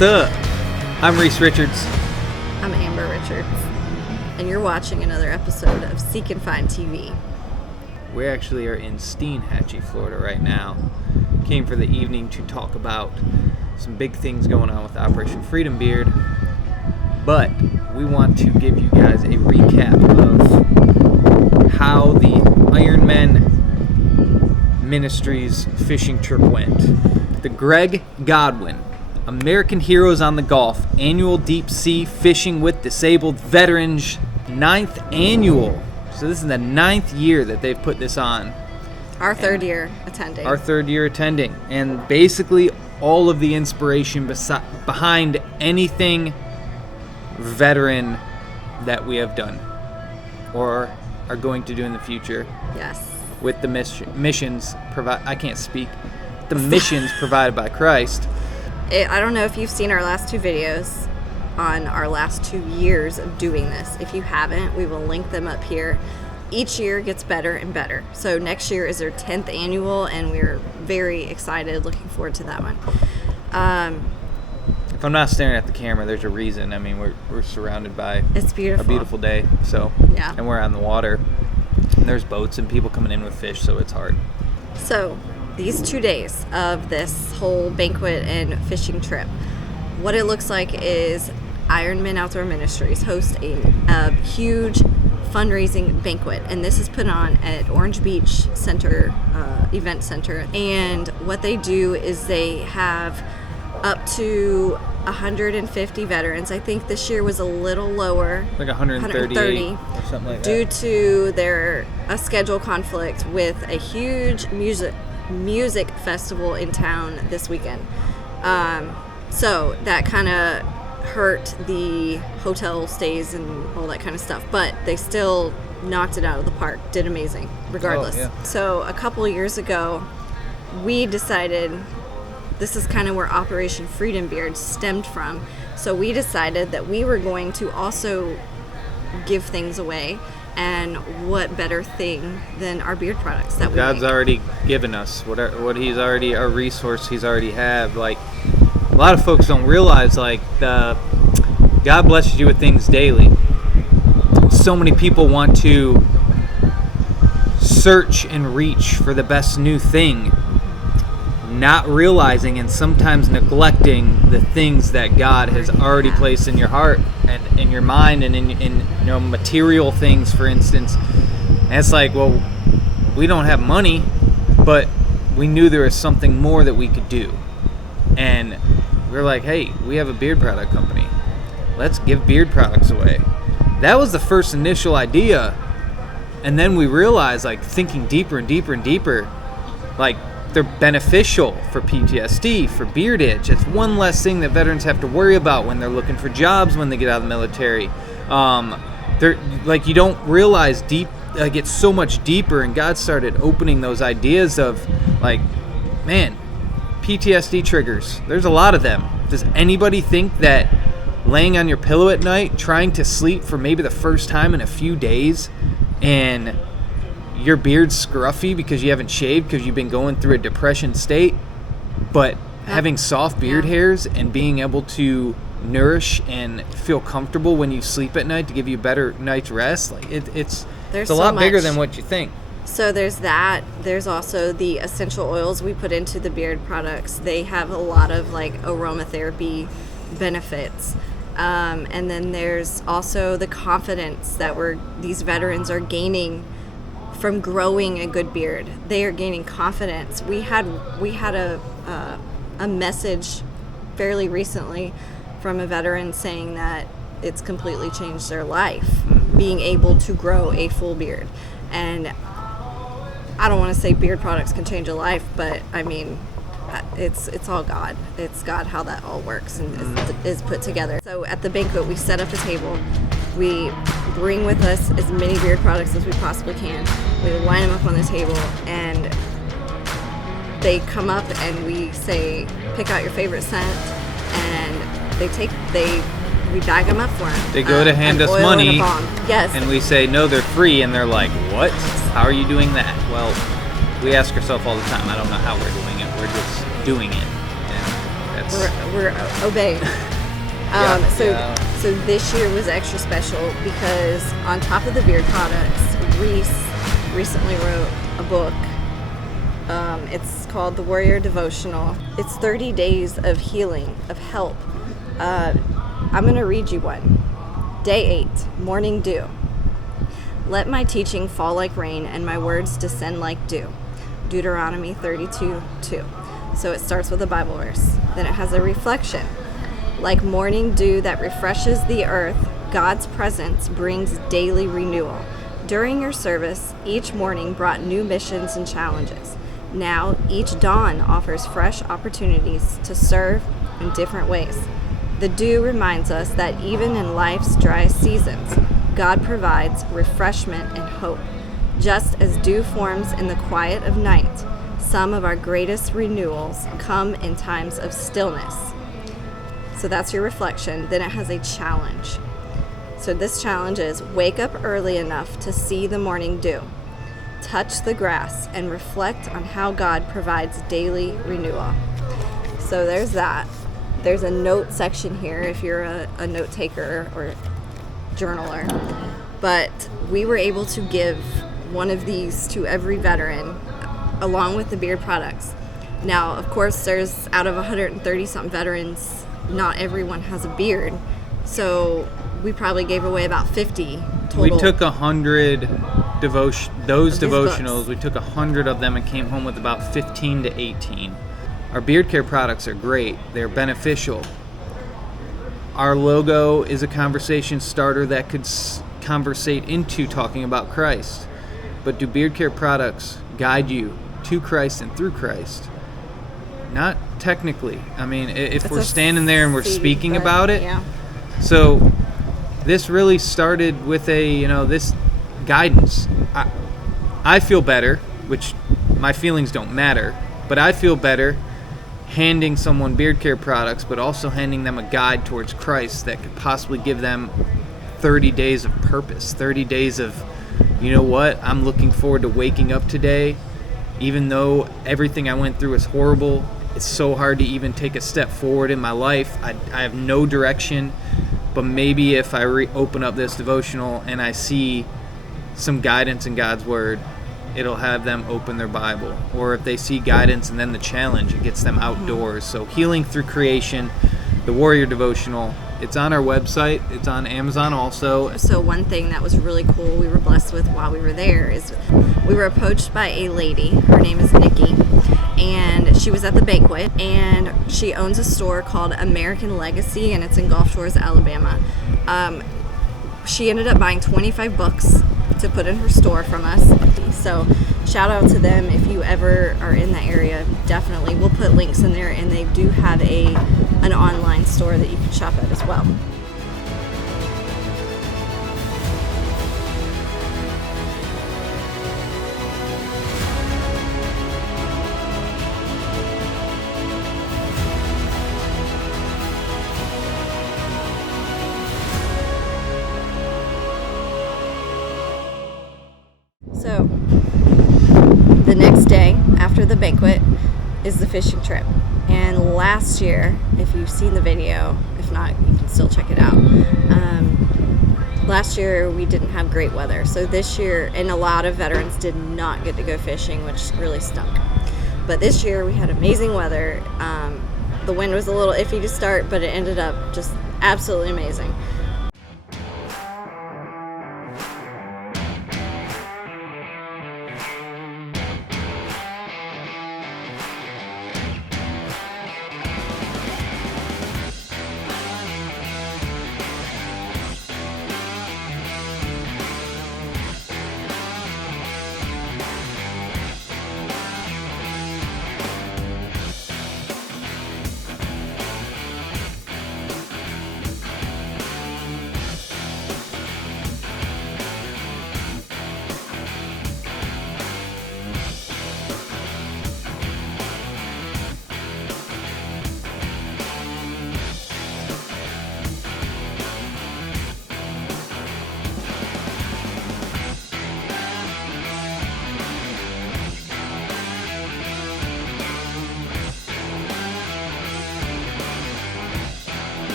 What's up? I'm Reese Richards. I'm Amber Richards. And you're watching another episode of Seek and Find TV. We actually are in Steinhatchee, Florida right now. Came for the evening to talk about some big things going on with Operation Freedom Beard. But we want to give you guys a recap of how the Iron Men Ministries fishing trip went. The Greg Godwin American Heroes on the Gulf annual deep sea fishing with disabled veterans 9th annual. So this is the 9th year that they've put this on. Our third year attending. And basically all of the inspiration behind anything veteran that we have done or are going to do in the future. Yes. With the missions missions provided by Christ. I don't know if you've seen our last two videos on our last 2 years of doing this. If you haven't, we will link them up here. Each year gets better and better. So next year is their 10th annual, and we're very excited, looking forward to that one. If I'm not staring at the camera, there's a reason. I mean, we're surrounded by it's beautiful. A beautiful day. So yeah. And we're on the water. And there's boats and people coming in with fish, so it's hard. So these 2 days of this whole banquet and fishing trip, what it looks like is Iron Men Outdoor Ministries host a huge fundraising banquet, and this is put on at Orange Beach Center Event Center. And what they do is they have up to 150 veterans. I think this year was a little lower, like 130 or something like that, due to a schedule conflict with a huge music festival in town this weekend. So that kind of hurt the hotel stays and all that kind of stuff, but they still knocked it out of the park, did amazing regardless. Oh, yeah. So a couple of years ago, we decided, this is kind of where Operation Freedom Beard stemmed from, so we decided that we were going to also give things away. And what better thing than our beard products that God's already given us, what he's already, our resource he's already have. Like, a lot of folks don't realize, like, God blesses you with things daily. So many people want to search and reach for the best new thing, not realizing and sometimes neglecting the things that God has already placed in your heart and in your mind and in material things, for instance. And it's like, well, we don't have money, but we knew there was something more that we could do. And we're like, hey, we have a beard product company. Let's give beard products away. That was the first initial idea. And then we realized, like, thinking deeper and deeper and deeper, like, they're beneficial for PTSD, for beard itch. It's one less thing that veterans have to worry about when they're looking for jobs when they get out of the military. They're like, you don't realize it's so much deeper, and God started opening those ideas of, like, man, PTSD triggers. There's a lot of them. Does anybody think that laying on your pillow at night, trying to sleep for maybe the first time in a few days, and your beard's scruffy because you haven't shaved because you've been going through a depression state, but having soft beard hairs and being able to nourish and feel comfortable when you sleep at night to give you a better night's rest, like it's a lot bigger than what you think. So there's that. There's also the essential oils we put into the beard products. They have a lot of, like, aromatherapy benefits. And then there's also the confidence that these veterans are gaining from growing a good beard. They are gaining confidence. We had a message fairly recently from a veteran saying that it's completely changed their life, being able to grow a full beard. And I don't want to say beard products can change a life, but I mean, it's all God. It's God how that all works and is put together. So at the banquet, we set up a table. We bring with us as many beard products as we possibly can. We line them up on the table, and they come up and we say, pick out your favorite scent, and we bag them up for them. They go to hand us money, yes, and we say, no, they're free, and they're like, what? How are you doing that? Well, we ask ourselves all the time, I don't know how we're doing it. We're just doing it. And we're obeying. So this year was extra special because on top of the beard products, Reese recently wrote a book. It's called The Warrior Devotional. It's 30 days of healing, of help. I'm going to read you one. Day 8, Morning Dew. Let my teaching fall like rain and my words descend like dew. Deuteronomy 32:2. So it starts with a Bible verse. Then it has a reflection. Like morning dew that refreshes the earth, God's presence brings daily renewal. During your service, each morning brought new missions and challenges. Now, each dawn offers fresh opportunities to serve in different ways. The dew reminds us that even in life's dry seasons, God provides refreshment and hope. Just as dew forms in the quiet of night, some of our greatest renewals come in times of stillness. So that's your reflection. Then it has a challenge. So this challenge is wake up early enough to see the morning dew. Touch the grass and reflect on how God provides daily renewal. So there's that. There's a note section here if you're a note taker or journaler. But we were able to give one of these to every veteran along with the beard products. Now, of course, there's out of 130 something veterans, not everyone has a beard. So we probably gave away about 50 total. We took 100 devotionals. Books. We took 100 of them and came home with about 15 to 18. Our beard care products are great. They're beneficial. Our logo is a conversation starter that could conversate into talking about Christ. But do beard care products guide you to Christ and through Christ? Not technically. I mean, if we're standing there and we're speaking about it. Yeah. So this really started with this guidance. I feel better, which my feelings don't matter, but I feel better handing someone beard care products, but also handing them a guide towards Christ that could possibly give them 30 days of purpose, 30 days of, you know what, I'm looking forward to waking up today. Even though everything I went through is horrible, it's so hard to even take a step forward in my life. I have no direction, but maybe if I open up this devotional and I see some guidance in God's Word, it'll have them open their Bible. Or if they see guidance and then the challenge, it gets them outdoors. So Healing Through Creation, the Warrior Devotional, it's on our website. It's on Amazon also. So one thing that was really cool we were blessed with while we were there is we were approached by a lady. Her name is Nikki, and she was at the Banquet, and she owns a store called American Legacy, and it's in Gulf Shores, Alabama. She ended up buying 25 books to put in her store from us. So shout out to them if you ever are in that area. Definitely, we'll put links in there, and they do have an online store that you can shop at as well. So the next day after the banquet is the fishing trip. And last year, if you've seen the video, if not, you can still check it out. Last year we didn't have great weather. So this year, and a lot of veterans did not get to go fishing, which really stunk. But this year we had amazing weather. The wind was a little iffy to start, but it ended up just absolutely amazing.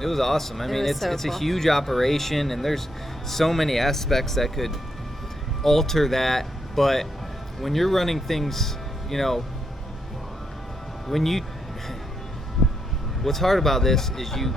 It was awesome. I mean, was it's so it's a cool. huge operation, and there's so many aspects that could alter that. But when you're running things, what's hard about this is you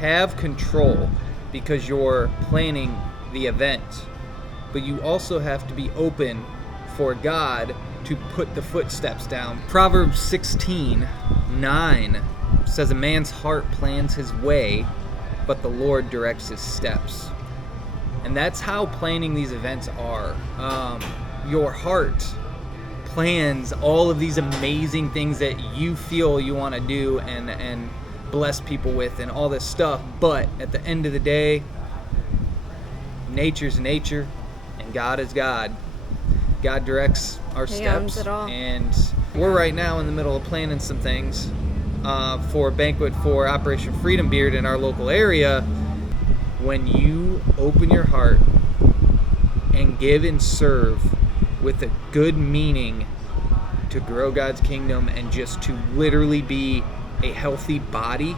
have control because you're planning the event, but you also have to be open for God to put the footsteps down. Proverbs 16:9 says, "A man's heart plans his way, but the Lord directs his steps." And that's how planning these events are. Your heart plans all of these amazing things that you feel you want to do and bless people with and all this stuff, but at the end of the day, nature's nature and God is God. God directs our He steps, owns it all. and we're right now in the middle of planning some things for Banquet for Operation Freedom Beard in our local area. When you open your heart and give and serve with a good meaning to grow God's kingdom and just to literally be a healthy body,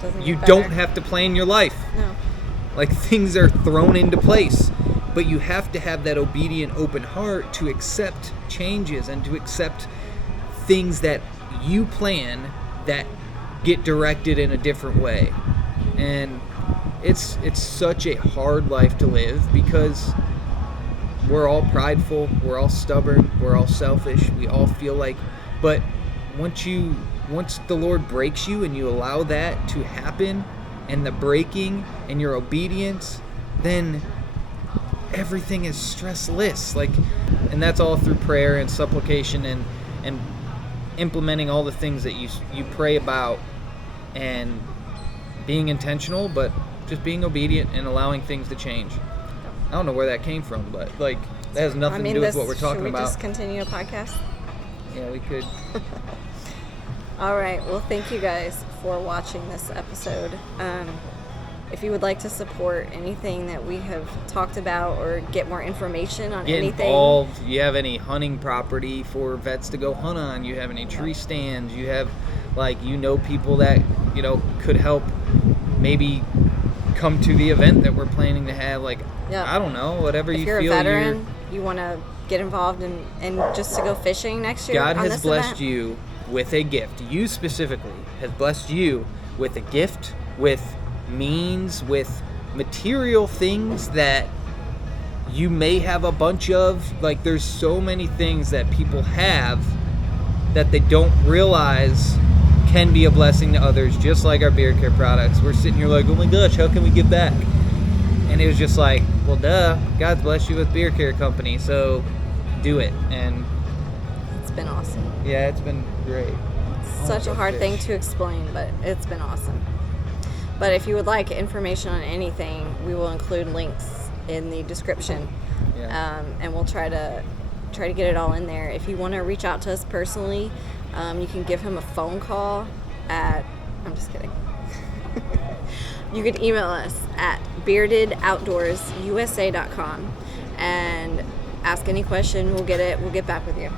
Doesn't you get don't better. have to plan your life. No. Like, things are thrown into place, but you have to have that obedient, open heart to accept changes and to accept things that you plan that get directed in a different way. And it's such a hard life to live because we're all prideful, we're all stubborn, we're all selfish, we all feel like, but once the Lord breaks you and you allow that to happen, and the breaking and your obedience, then everything is stressless. And that's all through prayer and supplication and implementing all the things that you pray about and being intentional, but just being obedient and allowing things to change. I don't know where that came from, but that has nothing to do with what we're talking should we about. just continue a podcast? Yeah, we could. All right. Well, thank you guys for watching this episode. If you would like to support anything that we have talked about or get more information on Get anything, involved. You have any hunting property for vets to go hunt on, you have any tree stands, you have people that could help maybe come to the event that we're planning to have, I don't know, whatever if you you're feel a veteran, you want to get involved and just to go fishing next year. God on has this blessed event. you with a gift. You specifically has blessed you with a gift, with means, with material things that you may have a bunch of. There's so many things that people have that they don't realize can be a blessing to others, just like our beard care products. We're sitting here like, oh my gosh, how can we give back? And it was just like, well, duh, God's blessed you with beard care company, so do it. And It's been awesome. yeah, it's been great. Such a hard thing to explain, but it's been awesome. But if you would like information on anything, we will include links in the description, Yeah. and we'll try to get it all in there. If you want to reach out to us personally, you can give him a phone call at. I'm just kidding. You could email us at beardedoutdoorsusa.com and ask any question. We'll get back with you.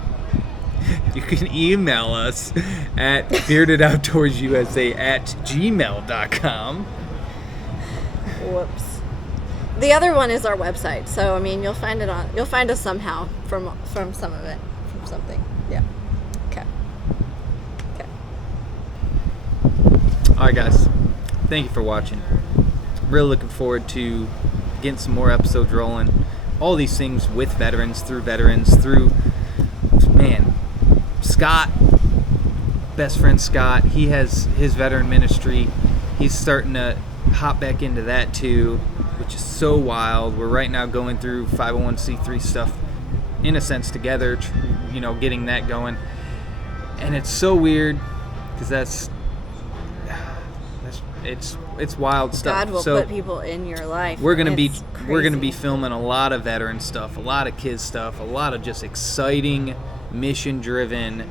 You can email us at beardedoutdoorsusa@gmail.com. Whoops. The other one is our website, so you'll find us somehow from some of it, from something. Yeah. Okay. All right, guys. Thank you for watching. Really looking forward to getting some more episodes rolling. All these things with veterans, through Scott, best friend Scott. He has his veteran ministry. He's starting to hop back into that too, which is so wild. We're right now going through 501c3 stuff in a sense together, getting that going. And it's so weird because it's wild stuff. God will put people in your life. We're gonna be crazy. filming a lot of veteran stuff, a lot of kids stuff, a lot of just exciting, mission driven,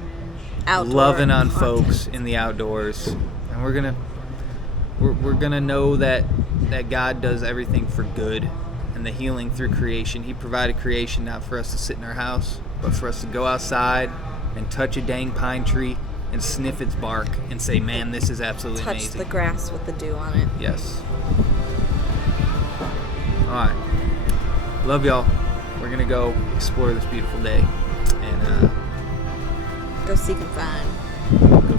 Outdoor loving on content. folks in the outdoors. And we're gonna know that God does everything for good and the healing through creation. He provided creation not for us to sit in our house, but for us to go outside and touch a dang pine tree and sniff its bark and say, man, this is absolutely Touch amazing. the grass with the dew on it. Yes. All right. Love y'all. We're going to go explore this beautiful day and Go seek and find. go